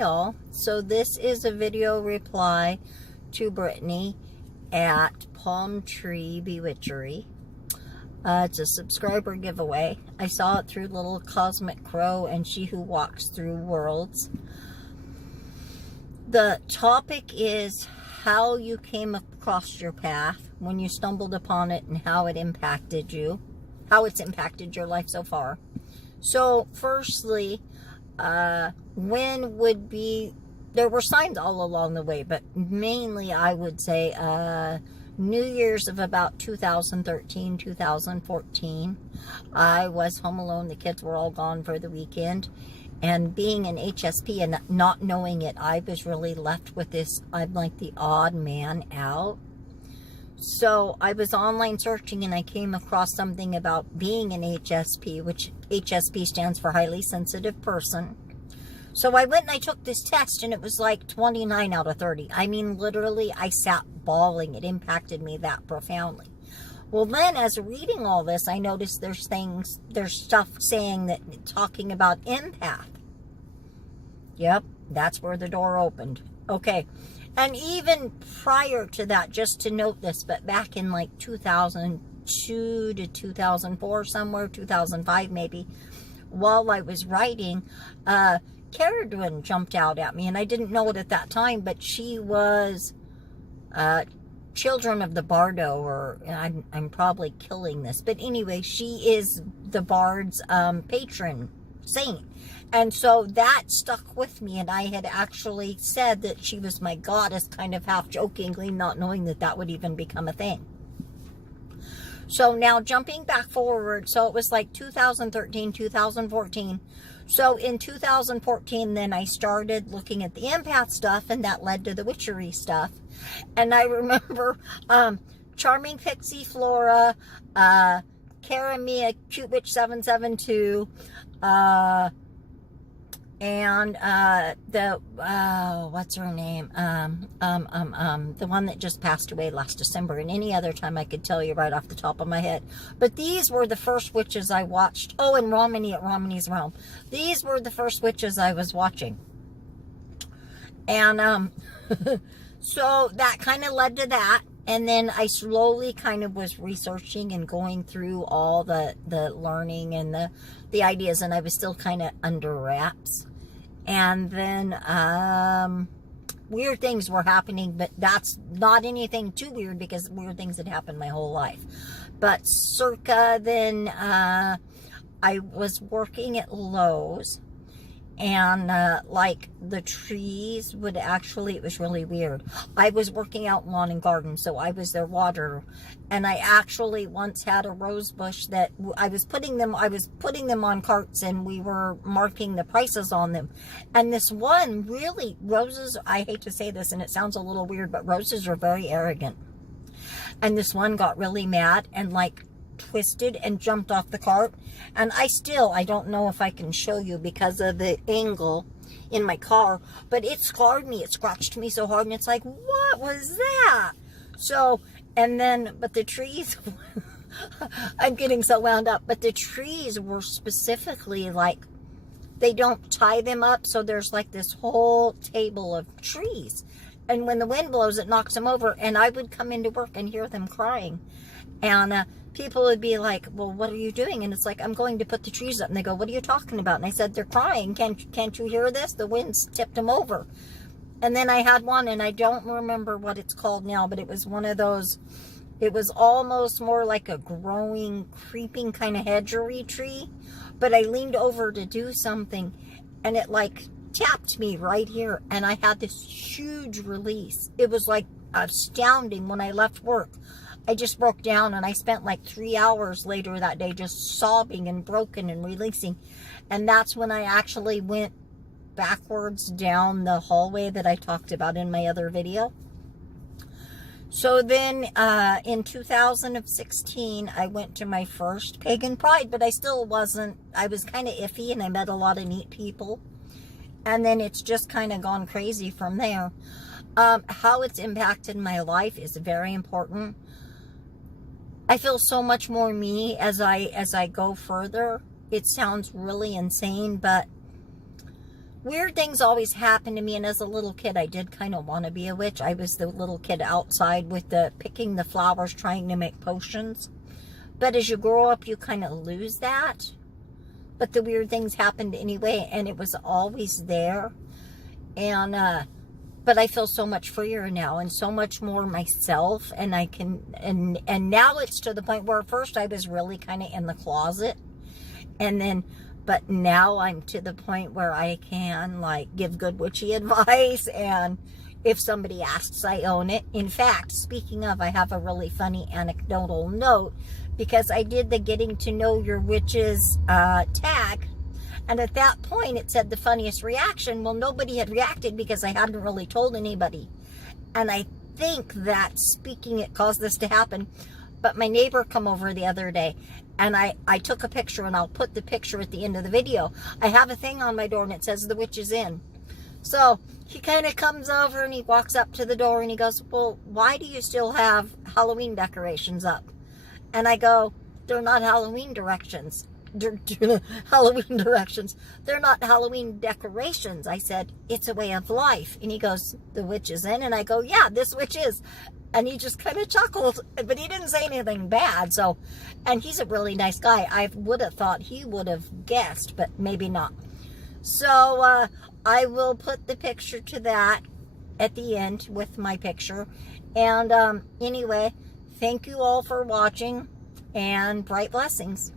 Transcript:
Hi all. So this is a video reply to Brittany at Palm Tree Bewitchery. It's a subscriber giveaway. I saw it through Little Cosmic Crow and She Who Walks Through Worlds. The topic is how you came across your path, when you stumbled upon it, and how it impacted you, how it's impacted your life so far. So firstly, when would be, there were signs all along the way, but mainly I would say New Year's of about 2013, 2014. I was home alone. The kids were all gone for the weekend. And being an HSP and not knowing it, I was really left with this, I'm like the odd man out. So I was online searching and I came across something about being an HSP, which HSP stands for highly sensitive person. So I went and I took this test and it was like 29 out of 30. I mean, literally, I sat bawling. It impacted me that profoundly. Well, then as reading all this, I noticed there's stuff saying that, talking about empath. Yep, that's where the door opened. Okay. And even prior to that, just to note this, but back in like 2002 to 2004, somewhere, 2005 maybe, while I was writing, Caradwin jumped out at me, and I didn't know it at that time, but she was Children of the Bardo, or I'm probably killing this, but anyway, she is the Bard's patron saint. And so that stuck with me, and I had actually said that she was my goddess, kind of half jokingly, not knowing that that would even become a thing. So now jumping back forward, so it was like 2013, 2014. So in 2014, then I started looking at the empath stuff, and that led to the witchery stuff. And I remember Charming Pixie Flora, Karamia, Cute Witch 772, and what's her name? The one that just passed away last December, and any other time I could tell you right off the top of my head. But these were the first witches I watched. Oh, and Romany at Romany's Realm. These were the first witches I was watching. And so that kind of led to that. And then I slowly kind of was researching and going through all the learning and the ideas, and I was still kind of under wraps. And then weird things were happening, but that's not anything too weird because weird things had happened my whole life. But circa then, I was working at Lowe's, and like the trees would actually, it was really weird. I was working out lawn and garden, so I was their waterer, and I actually once had a rose bush that I was putting them on carts, and we were marking the prices on them. And this one, really, roses, I hate to say this and it sounds a little weird, but roses are very arrogant. And this one got really mad and like twisted and jumped off the cart, and I don't know if I can show you because of the angle in my car, but it scarred me. It scratched me so hard, and it's like, what was that? So, and then, but the trees I'm getting so wound up, but the trees were specifically like, they don't tie them up, so there's like this whole table of trees, and when the wind blows, it knocks them over. And I would come into work and hear them crying, and people would be like, well, what are you doing? And it's like, I'm going to put the trees up. And they go, what are you talking about? And I said, they're crying. Can't you hear this? The wind's tipped them over. And then I had one, and I don't remember what it's called now, but it was one of those, it was almost more like a growing, creeping kind of hedgery tree. But I leaned over to do something, and it like tapped me right here. And I had this huge release. It was like astounding. When I left work, I just broke down, and I spent like 3 hours later that day just sobbing and broken and releasing. And that's when I actually went backwards down the hallway that I talked about in my other video. So then in 2016, I went to my first Pagan Pride, but I was kind of iffy, and I met a lot of neat people. And then it's just kind of gone crazy from there. How it's impacted my life is very important. I feel so much more me as I go further. It sounds really insane, but weird things always happen to me. And as a little kid, I did kind of want to be a witch. I was the little kid outside with the picking the flowers, trying to make potions. But as you grow up, you kind of lose that. But the weird things happened anyway, and it was always there. And but I feel so much freer now, and so much more myself. And I can, and now it's to the point where at first I was really kind of in the closet, and then, but now I'm to the point where I can like give good witchy advice, and if somebody asks, I own it. In fact, speaking of, I have a really funny anecdotal note, because I did the getting to know your witches tag. And at that point, it said the funniest reaction. Well, nobody had reacted because I hadn't really told anybody. And I think that speaking it caused this to happen. But my neighbor come over the other day, and I took a picture, and I'll put the picture at the end of the video. I have a thing on my door, and it says the witch is in. So he kind of comes over, and he walks up to the door, and he goes, well, why do you still have Halloween decorations up? And I go, they're not Halloween directions. Halloween directions. They're not Halloween decorations. I said, it's a way of life. And he goes, the witch is in? And I go, yeah, this witch is. And he just kind of chuckled, but he didn't say anything bad. So, and he's a really nice guy. I would have thought he would have guessed, but maybe not. So I will put the picture to that at the end with my picture. And anyway, thank you all for watching, and bright blessings.